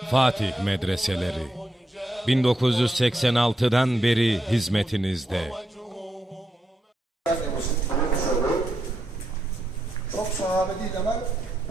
Fatih Medreseleri 1986'dan beri hizmetinizde. Çok sahabe değil ama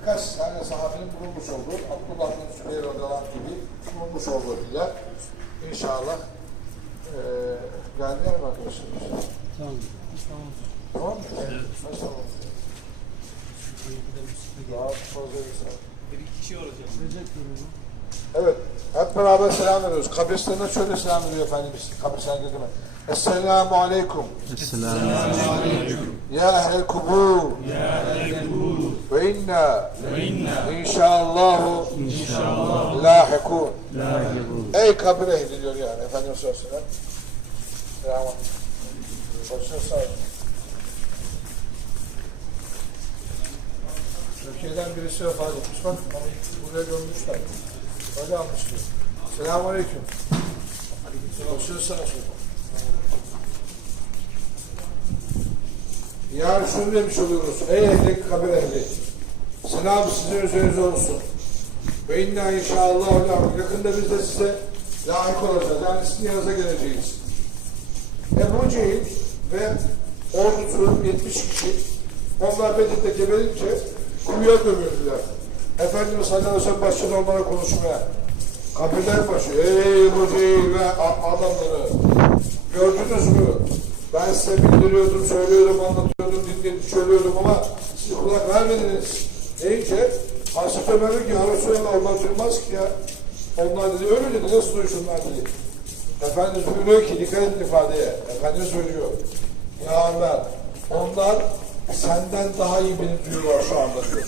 birkaç tane sahabenin bulunmuş olduğu, Abdullah bin radıyallahu anh gibi bulunmuş olduğu diye inşallah eee geldiler mi arkadaşlar? Tamam. Tamam mı? Evet. Nasıl oldu? Daha fazla insan. Bir kişi olacak. Evet. Hep beraber selam veriyoruz. Kabristan'a şöyle selam veriyor Efendimiz. Kabristan girdi mi? Esselamu aleyküm. Ya ehlel kubur. Ve inna. İnşaallahu. Lahikun. Ey kabir ehli diyor yani. Efendimiz sallallahu aleyhi ve sellem. Türkiye'den birisi vefat etmiş. Bak buraya gömmüşler. Öyle anlaşılıyor. Selamun Aleyküm. Başına sağ olsun. Yani şunu demiş oluyoruz. Ey ehli kabir ehli. Selam sizin üzerinize olsun. Ve inna inşallah yakında biz de size layık olacağız. Yani sizin yanınıza geleceğiz. Ebu Cehil ve ordusu 70 kişi onlar Bedir'de gebelince kuyuya gömüldüler. Efendimiz sallallahu aleyhi ve sellem başladı onlara konuşmaya. Kabirler başı, ey Cehil ve adamları gördünüz mü? Ben size bildiriyordum, söylüyordum, anlatıyordum, dinliyordum, söylüyordum ama siz kulak vermediniz. Deyince Hazreti Ömer ki ya Resulallah onlar duymaz ki ya. Onlar dedi öyle dedi nasıl duysunlar dedi. Efendimiz buyuruyor ki dikkat edin ifadeye. Efendimiz buyuruyor. Ya Ömer onlar senden daha iyi beni duyuyorlar şu anda diyor.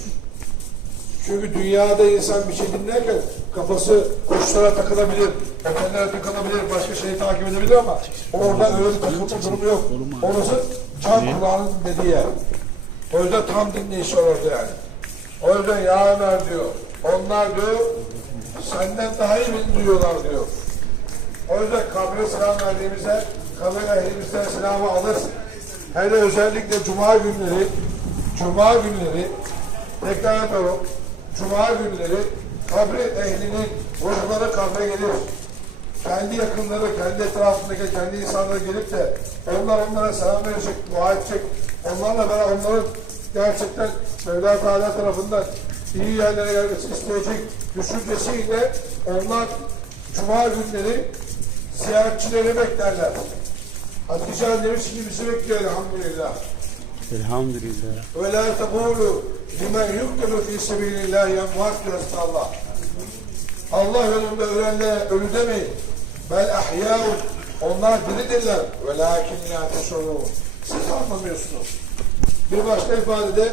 Çünkü dünyada insan bir şey dinlerken kafası kuşlara takılabilir, otellere takılabilir, başka şeyi takip edebilir ama orada öyle takılma durumu yok. Orası can kulağının dediği yer. O yüzden tam dinleyiş orada yani. O yüzden ya Ömer diyor. Onlar diyor senden daha iyi duyuyorlar diyor. O yüzden kabre selam verdiğimizde kabre ehlimizden selamı alır. Hele özellikle cuma günleri cuma günleri tekrar ediyorum cuma günleri kabri ehlinin ruhları kabre gelir. Kendi yakınları, kendi etrafındaki kendi insanları gelip de onlar onlara selam verecek, dua edecek. Onlarla beraber onların gerçekten Mevla Teala tarafından iyi yerlere gelmesi isteyecek düşüncesiyle onlar cuma günleri ziyaretçileri beklerler. Hatice annemiz şimdi bizi bekliyor elhamdülillah. Elhamdülillah. Ve la tekulu limen yuktelu fi sebilillah yemvat Allah. Allah yolunda ölenlere ölü demeyin. Bel ahyâun. Onlar diridirler. Ve lakin la teşurûn. Siz anlamıyorsunuz. Bir başka ifadede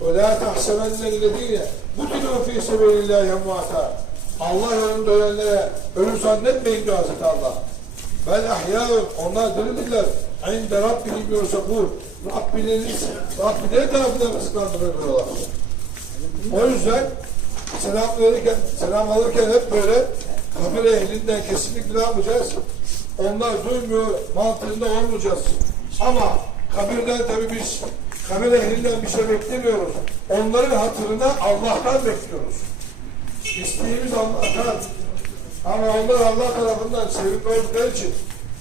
ve la tahsebennellezîne butilû fî sebilillah yemvâta. Allah yolunda ölenlere ölü zannetmeyin diyor Hazreti Allah. Bel ahyâun. Onlar diridirler. İnde Rabbihim yursakûn. Rabbileri, Rabbileri tarafından rızıklandırılıyorlar. O yüzden selam verirken, selam alırken hep böyle kabir ehlinden kesinlikle ne yapacağız? Onlar duymuyor mantığında olmayacağız. Ama kabirden tabii biz kabir ehlinden bir şey beklemiyoruz. Onların hatırına Allah'tan bekliyoruz. İsteğimiz Allah'tan. Ama onlar Allah tarafından sevimli oldukları için,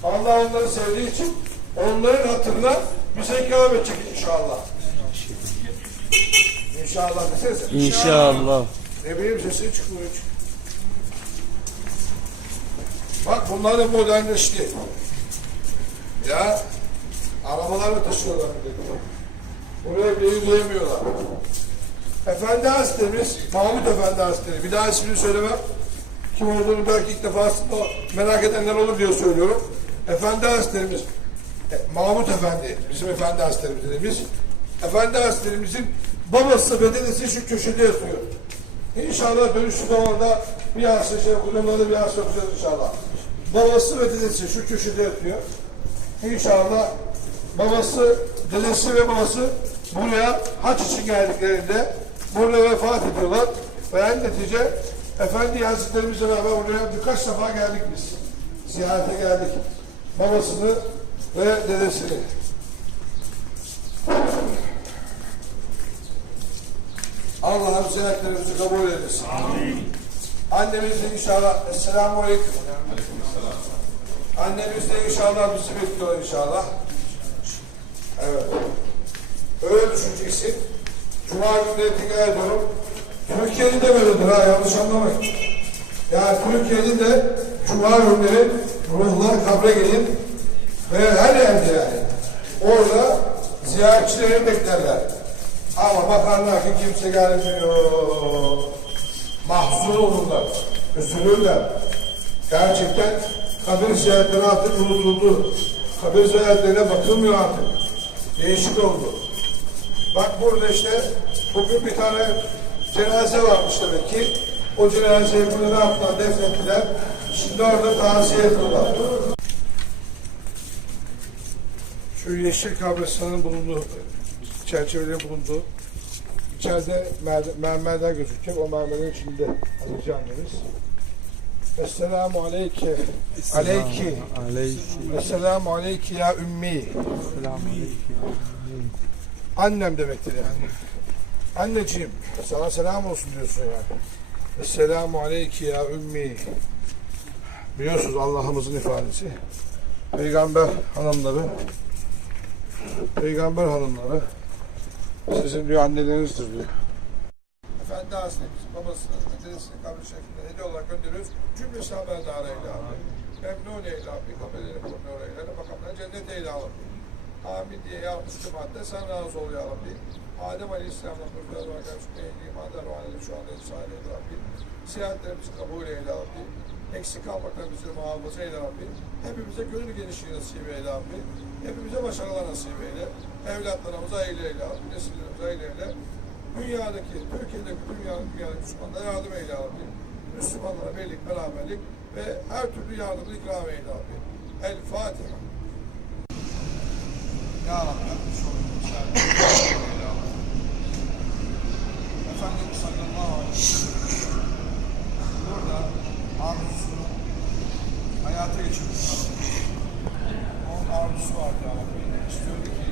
Allah onları sevdiği için onların hatırına bize ikram edecek inşallah. İnşallah desene. İnşallah. Ne bileyim sesi çıkmıyor. Bak bunlar da modernleşti. Ya arabalarla taşıyorlar milleti. Buraya bile yürüyemiyorlar. Efendi Hazretlerimiz, Mahmut Efendi Hazretleri. Bir daha ismini söylemem. Kim olduğunu belki ilk defa aslında merak edenler olur diye söylüyorum. Efendi Hazretlerimiz, e, Mahmut Efendi, bizim Efendi Hazretlerimiz dediğimiz, Efendi Hazretlerimizin babası ve dedesi şu köşede yatıyor. İnşallah dönüşü zamanda bir hasta şey kullanmalı bir hasta yapacağız inşallah. Babası ve dedesi şu köşede yatıyor. İnşallah babası, dedesi ve babası buraya haç için geldiklerinde burada vefat ediyorlar. Ve en netice Efendi Hazretlerimizle beraber buraya birkaç defa geldik biz. Ziyarete geldik. Babasını ve dedesini. Allah'ım ziyaretlerimizi kabul eylesin. Amin. Annemiz de inşallah. Esselamu Aleyküm. Annemiz de inşallah bizi bekliyor inşallah. Evet. Öyle düşüneceksin. Cuma günleri dikkat ediyorum. Türkiye'nin de böyledir ha yanlış anlamayın. Yani Türkiye'nin de Cuma günleri ruhlar kabre gelin ve her yerde yani. Orada ziyaretçileri beklerler. Ama bakarlar ki kimse gelmiyor. Mahzun olurlar. Üzülürler. Gerçekten kabir ziyaretleri artık unutuldu. Kabir ziyaretlerine bakılmıyor artık. Değişik oldu. Bak burada işte bugün bir tane cenaze varmış demek ki. O cenazeyi burada ne yaptılar? Defnettiler. Şimdi orada taziye yapıyorlar. Şu yeşil kabristanın bulunduğu, çerçevelerin bulunduğu içeride mer- mermerler gözükecek. O mermerlerin içinde annemiz. Esselamu aleyke. Aleyki. Aleyküm. Esselamu aleyki ya ümmi. Annem demektir yani. Anneciğim sana selam olsun diyorsun yani. Esselamu aleyki ya ümmi. Biliyorsunuz Allah'ımızın ifadesi. Peygamber hanımları Peygamber hanımları sizin diyor annelerinizdir diyor. Efendi Hazretimiz babasını, dedesini kabri şeklinde hediye olarak gönderiyoruz. Cümlesi haberdar eyle abi. Memnun eyle abi. Kabirleri kurmuyor eyle. Makamına cennet eyle abi. Amin diye yapmıştım hatta sen razı ol ya Rabbi. Adem Aleyhisselam'la kurtarı var. Gerçekten eyleyim. Adem Aleyhisselam şu anda insan eyle Rabbi. Ziyaretlerimizi kabul eyle Rabbi. Eksik kalmaktan bizi muhafaza eyle Rabbi. Hepimize gönül genişliği nasip eyle Rabbi. Hepimize başarılar nasip eyle. Evlatlarımıza eyle eyle Rabbi. Nesillerimize eyle eyle. Dünyadaki, Türkiye'deki, dünya, dünyadaki Müslümanlara yardım eyle Rabbi. Müslümanlara birlik, beraberlik ve her türlü yardımı ikram eyle Rabbi. El Fatiha. Ya Rabbi yapmış olduğumuz ya Rabbi. Efendimiz sallallahu aleyhi ve sellem burada arzusunu hayata ya Rabbi. Onun arzusu vardı ya Rabbi. İstiyordu ki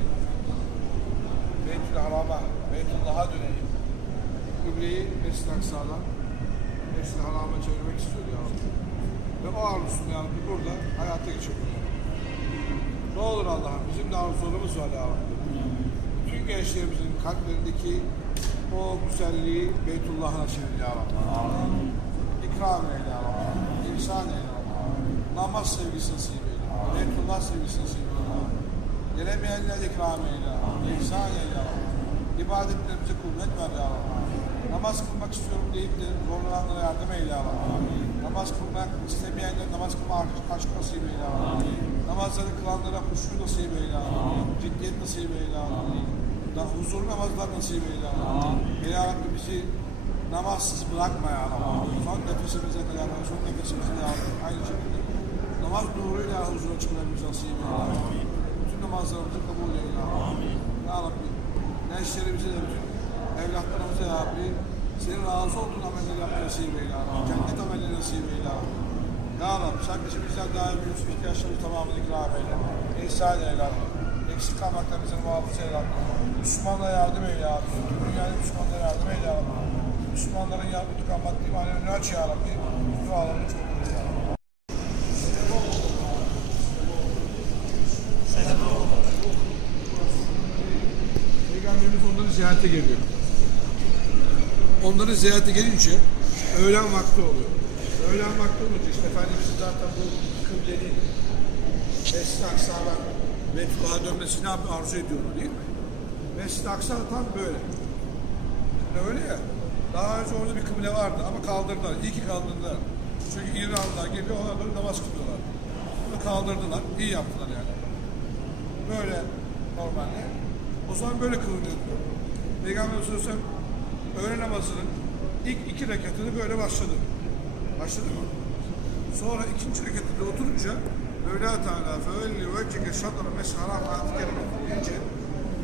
Beytül Haram'a, Beytullah'a döneyim. Kıbleyi Mescid-i Aksa'dan Mescid-i Haram'a çevirmek istiyordu ya Rabbi. Ve o arzusunu ya Rabbi burada hayata geçirdi. Ne olur Allah'ım bizim de arzularımız var ya Rabbi. Bütün gençlerimizin kalplerindeki o güzelliği Beytullah'a çevir ya Rabbi. İkram eyle ya Rabbi. İhsan eyle. Namaz sevgisi nasip eyle. Beytullah sevgisi nasip eyle. Gelemeyenler ikram eyle. İhsan eyle. İbadetlerimize kuvvet ver ya. Namaz kılmak istiyorum deyip de zorlananlara yardım eyle. Namaz kılmak istemeyenler namaz kılma aşk nasip eyle. Namazları kılanlara huşu nasip eyle. Ciddiyet nasip eyle. Da huzurlu namazlar nasip eyle ya Rabbi. Bizi namazsız bırakma ya Rabbi. Son nefesimize kadar, son nefesimize Rabbi. Aynı şekilde namaz nuruyla huzura çıkmamız nasip eyle Rabbi. Bütün namazlarımızı kabul eyle Rabbi. Ya Rabbi. Gençlerimize de bütün evlatlarımıza ya Rabbi. Senin razı olduğun amelleri yapmayı nasip eyle. Cennet amelleri nasip eyle ya Rabbi. Sen bizi bizden daha büyük ihtiyaçlarımız tamamını ikram eyle. İhsan eyle. Eksik kalmaktan bizi muhafaza eyle. Müslümanlara yardım eyle Rabbi. Tüm dünyada Müslümanlara yardım eyle Rabbi. Müslümanların yardım tıkanmak önünü aç ya Rabbi. Dualarını çok eyle ya Rabbi. Peygamberimiz onları ziyarete geliyor. Onları ziyarete gelince öğlen vakti oluyor. Öğlen vakti olunca işte Efendimiz zaten bu kıblenin Mescid-i Aksa'dan Beytullah'a dönmesini arzu ediyordu değil mi? Mescid-i Aksa tam böyle. Şimdi öyle ya. Daha önce orada bir kıble vardı ama kaldırdılar. İyi ki kaldırdılar. Çünkü İranlılar geliyor ona doğru namaz kılıyorlar. Bunu kaldırdılar. İyi yaptılar yani. Böyle normalde. O zaman böyle kılınıyordu. Peygamber sallallahu aleyhi ve sellem öğle namazının ilk iki rekatını böyle başladı. Başladı mı? Sonra ikinci rekatında oturunca Mevla Teala fevelli vecceke şadra mesharam ayet-i kerime deyince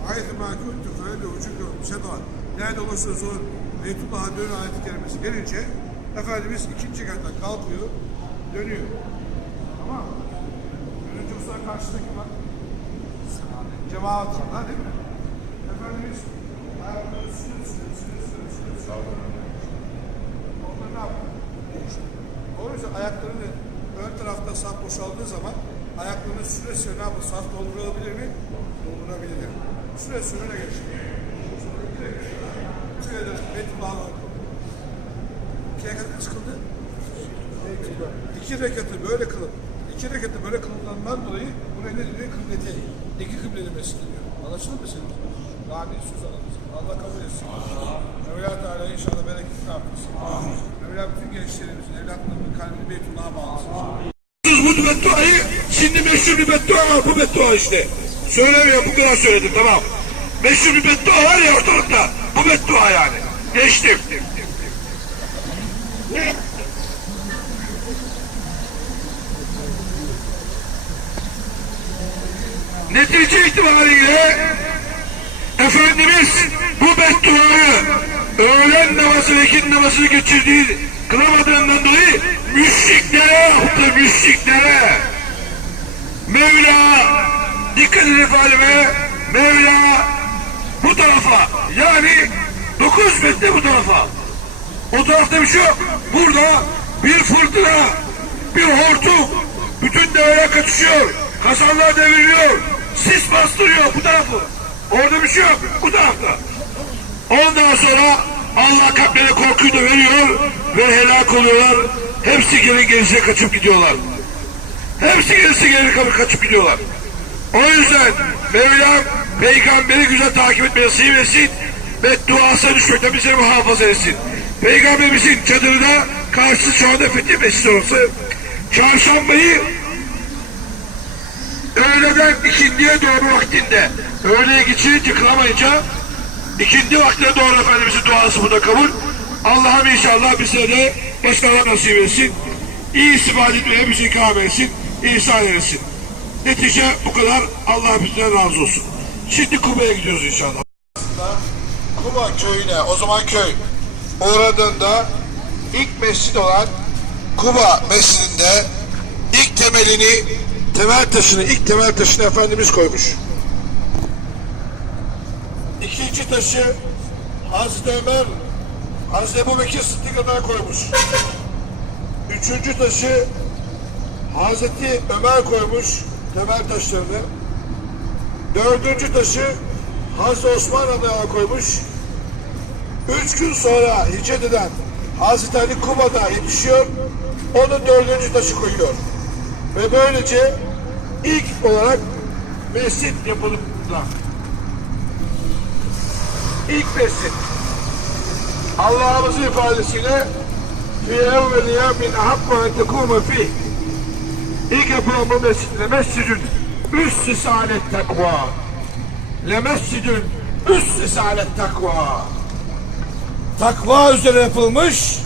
ayet-i ma kuntu fevelli vecceke şadra nerede olursanız olun Beytullah'a dönün ayet-i kerimesi gelince Efendimiz ikinci rekattan kalkıyor dönüyor. Tamam mı? Dönünce bu karşıdaki bak cemaat var değil mi? Efendimiz ayakları sürüyor, sürüyor, sürüyor, sürüyor, sürüyor. Onlar ne yapıyor? O yüzden ayaklarını ön tarafta saf boşaldığı zaman ayaklarını süre ne yapın? Saf doldurulabilir mi? Doldurabilir. Süre süre ne geçiyor? Şuraya dönün. Beytullah'a doğru. İki rekatı böyle kılıp, iki rekatı böyle kılıplarından dolayı buraya ne diyor? Kıbleti. İki kıbleli mescid diyor. Anlaşıldı mı senin? Daha bir söz aramız. Allah kabul etsin. Mevla Teala inşallah bereketini artırsın. Mevla bütün gençlerimizin, evlatlarının kalbini Beytullah'a bağlasın. Bu bedduayı şimdi meşhur bir beddua var bu beddua işte. Söylemiyor bu kadar söyledim tamam. Meşhur bir beddua var ya ortalıkta. Bu beddua yani. Geçtim. Netice itibariyle Efendimiz bu bedduayı öğlen namazı ikin namazını geçirdiği kılamadığından dolayı müşriklere yaptı müşriklere. Mevla dikkat edin ifademe Mevla bu tarafa yani 9 metre bu tarafa o tarafta bir şey yok. Burada bir fırtına, bir hortum, bütün develer kaçışıyor, kazanlar devriliyor, sis bastırıyor bu tarafı. Orada bir şey yok, bu tarafta. Ondan sonra Allah kalplerine korkuyu da veriyor ve helak oluyorlar. Hepsi geri gerisine kaçıp gidiyorlar. Hepsi gerisi geri kaçıp kaçıp gidiyorlar. O yüzden Mevlam peygamberi güzel takip etmeyi nasip etsin ve duasına düşmekten bizi muhafaza etsin. Peygamberimizin çadırına karşı şu anda Fethi Mescid orası. Çarşambayı öğleden ikindiye doğru vaktinde öğleye geçirince kılamayınca ikindi vaktine doğru Efendimizin duası burada kabul. Allah'ım inşallah bize de başkalarına nasip etsin. İyi istifade etmeye bizi ikame etsin. ihsan etsin. Netice bu kadar. Allah bizden razı olsun. Şimdi Kuba'ya gidiyoruz inşallah. Kuba köyüne, o zaman köy uğradığında ilk mescid olan Kuba mescidinde ilk temelini, temel taşını, ilk temel taşını Efendimiz koymuş. İkinci taşı Hazreti Ömer, Hazreti Ebu Bekir Sıddık koymuş. Üçüncü taşı Hazreti Ömer koymuş temel taşlarını. Dördüncü taşı Hazreti Osman adına koymuş. Üç gün sonra hicret eden Hazreti Ali Kuba'da yetişiyor. Onun dördüncü taşı koyuyor. Ve böylece ilk olarak mescit yapılmakta. İlk mescit. Allah'ımızın ifadesiyle fi evveliye min hakka en tekûme fih. İlk yapılan bu mescidde mescidün üssü alet takva. Le mescidün üssü alet takva. Takva üzere yapılmış.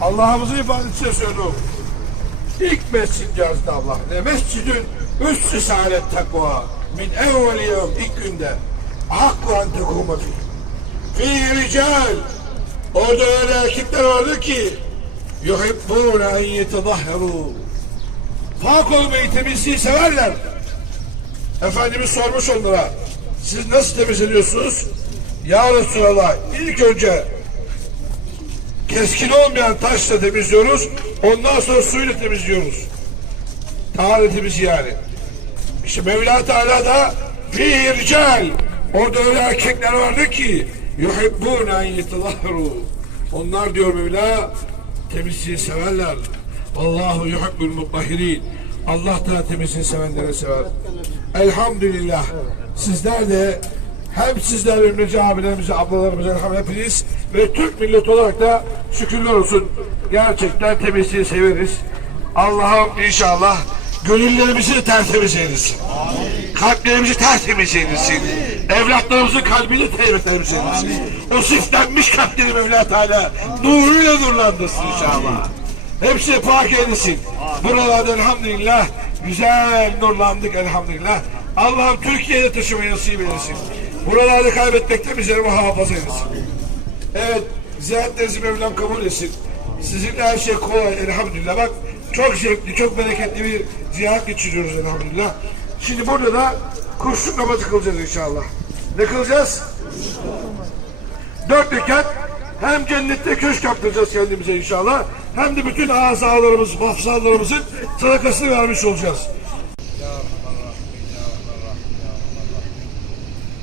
Allah'ımızın ifadesiyle söylüyorum. İlk mescid yazdı Allah. Le mescidün üssü alet takva. Min evveli yevm ilk günde. Hakku en tekûme fih. Fi rical. Orada öyle erkekler vardı ki yuhibbûne en yetedahherû. Pak olmayı temizliği severler. Efendimiz sormuş onlara. Siz nasıl temizleniyorsunuz? Ya Resulallah ilk önce keskin olmayan taşla temizliyoruz. Ondan sonra suyla temizliyoruz. Taharetimiz yani. İşte Mevla Teala da fi rical. Orada öyle erkekler vardı ki yuhibbûne en yetedahherû. Onlar diyor Mevla temizliği severler. Allahu yuhibbul mutahhirin. Allah da temizliği sevenlere sever. Elhamdülillah. Sizler de hem sizler Ümreci abilerimize, ablalarımıza elham hepiniz ve Türk milleti olarak da şükürler olsun. Gerçekten temizliği severiz. Allah'ım inşallah gönüllerimizi de tertemiz eylesin. Kalplerimizi tertemiz eylesin. Evlatlarımızın kalbini tertemiz eylesin. O siflenmiş kalpleri Mevla Teala nuruyla nurlandırsın inşallah. Hepsi pak eylesin. Buralarda elhamdülillah güzel nurlandık elhamdülillah. Allah'ım Türkiye'de taşımayı nasip eylesin. Buralarda kaybetmekte bizleri muhafaza eylesin. Evet, ziyaretlerinizi Mevlam kabul etsin. Sizinle her şey kolay elhamdülillah. Bak çok zevkli, çok bereketli bir ziyaret geçiriyoruz elhamdülillah. Şimdi burada da kuşluk namazı kılacağız inşallah. Ne kılacağız? Dört rekat hem cennette köşk yaptıracağız kendimize inşallah. Hem de bütün azalarımız, mafsallarımızın sadakasını vermiş olacağız. Ya.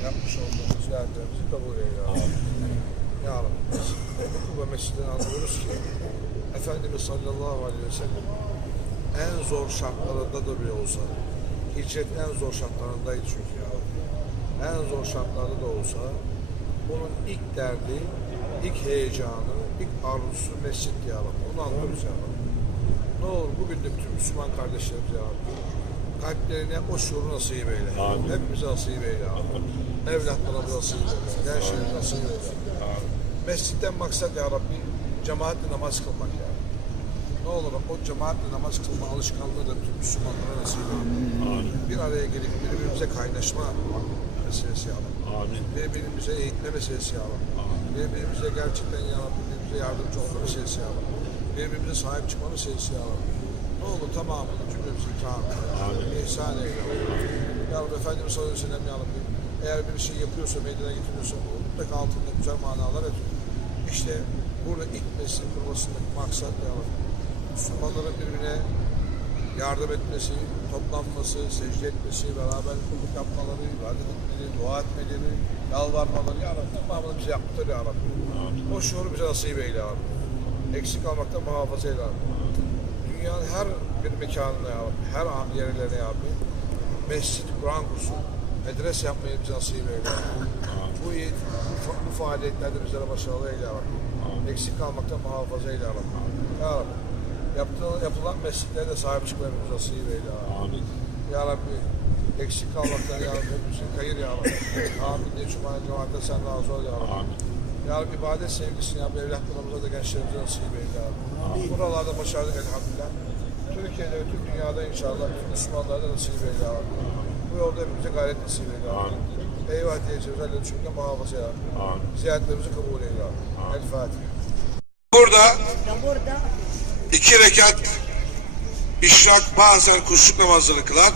Yapmış olduğumuz ziyaretlerimizi kabul eyle ya Rabbi. Ya Rabbi, bu ve mescidden anlıyoruz ki Efendimiz sallallahu aleyhi ve sellem en zor şartlarında da bile olsa hicretin en zor şartlarındaydı çünkü ya. En zor şartlarda da olsa onun ilk derdi, ilk heyecanı, ilk arzusu mescit ya Rabbi. Onu anlıyoruz ya. Ne olur bugün de bütün Müslüman kardeşlerimiz ya kalplerine o şuuru nasip eyle. Hepimize nasip eyle abi. Evlatlarımıza nasip eyle. Gençlerimize nasip eyle. Mescitten maksat ya Rabbi cemaatle namaz kılmak ya. Ne olur o cemaatle namaz kılma alışkanlığı da bütün Müslümanlara nasip eyle. Bir araya gelip birbirimize kaynaşma meselesi ya Rabbi. Birbirimize eğitme meselesi ya Rabbi. Birbirimize gerçekten ya Rabbi birbirimize yardımcı olma meselesi ya Rabbi. Birbirimize sahip çıkma meselesi ya Rabbi. Ne olur tamamını cümlemizi ikram eyle. İhsan eyle. Ya Rabbi Efendimiz sallallahu aleyhi ve sellem ya Rabbi eğer bir şey yapıyorsa, meydana getiriyorsa mutlaka altında güzel manalar yatıyor. İşte burada ilk meslek kurmasındaki maksat ya Rabbi. Müslümanların birbirine yardım etmesi, toplanması, secde etmesi, beraber kulluk yapmaları, ibadet etmeleri, dua etmeleri, yalvarmaları ya Rabbi tamamını bize yaptır ya Rabbi. O şuuru bize nasip eyle ya Rabbi. Eksik almaktan muhafaza eyle ya Rabbi. Dünyanın her bir mekanına ya Rabbi, her yerlerine ya Rabbi, mescid, Kur'an kursu, medrese yapmayı bize nasip eyle ya Rabbi. Bu, bu, bu faaliyetlerde bizlere başarılı eyle ya Rabbi. Eksik kalmaktan muhafaza eyle ya Rabbi. Ya Rabbi. Yaptığı, yapılan mescitlere de sahip çıkmayı bize nasip eyle ya Rabbi. Ya Rabbi eksik kalmaktan ya Rabbi hepimizin kayır ya Rabbi. Amin diye Cuma cemaatle sen razı ol ya Rabbi. Ya Rabbi ibadet sevgisini ya Rabbi evlatlarımıza da gençlerimize nasip eyle ya Rabbi. Buralarda başardık elhamdülillah. Türkiye'de ve tüm dünyada inşallah tüm Müslümanlara da nasip eyle ya Rabbi. Bu yolda hepimize gayret nasip eyle ya Rabbi. Eyvah diyeceğiz. Öyle çünkü muhafaza ya Rabbi. Ziyaretlerimizi kabul eyle ya Rabbi. El Fatiha. Burada iki rekat işrak bazen kuşluk namazını kılar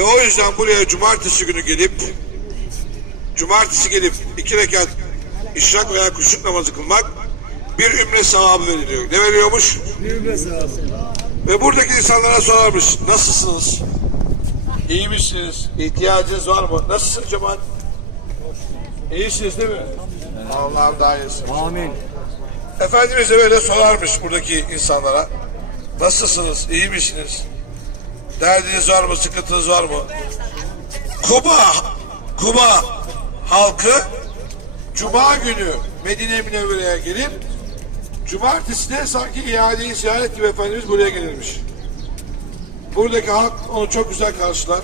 ve o yüzden buraya cumartesi günü gelip cumartesi gelip iki rekat işrak veya kuşluk namazı kılmak bir ümre sevabı veriliyor. Ne veriyormuş? Bir ümre sevabı. Ve buradaki insanlara sorarmış. Nasılsınız? İyi misiniz? İhtiyacınız var mı? Nasılsın cemaat? İyisiniz değil mi? Allah'ım daha iyisin. Amin. Efendimiz de böyle sorarmış buradaki insanlara. Nasılsınız? İyi misiniz? Derdiniz var mı? Sıkıntınız var mı? Kuba, Kuba halkı Cuma günü Medine Münevvere'ye gelip Cumartesi de sanki iadeyi ziyaret gibi Efendimiz buraya gelirmiş. Buradaki halk onu çok güzel karşılar.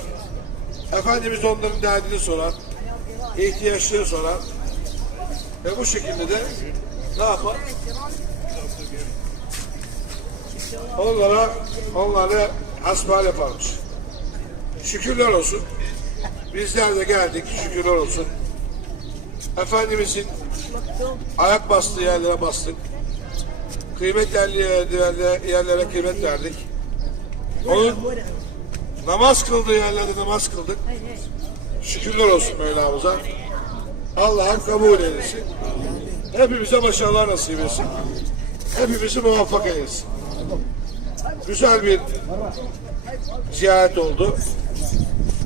Efendimiz onların derdini sorar. ihtiyaçları sorar. Ve bu şekilde de ne yapar? Onlara, onlara hasbihal yaparmış. Şükürler olsun. Bizler de geldik, şükürler olsun. Efendimizin ayak bastığı yerlere bastık. Kıymet yerlere, yerlere kıymet verdik. Onun namaz kıldığı yerlerde namaz kıldık. Şükürler olsun Mevlamıza. Allah'ın kabul eylesin. Hepimize başarılar nasip etsin. Hepimizi muvaffak eylesin. Güzel bir ziyaret oldu.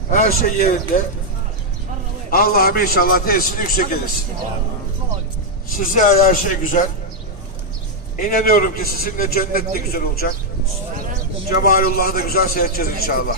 Her şey yerinde. Allah'ım inşallah tesiri yüksek eylesin. Sizler her şey güzel. İnanıyorum ki sizinle cennet de güzel olacak. Cemalullah'ı da güzel seyredeceğiz inşallah.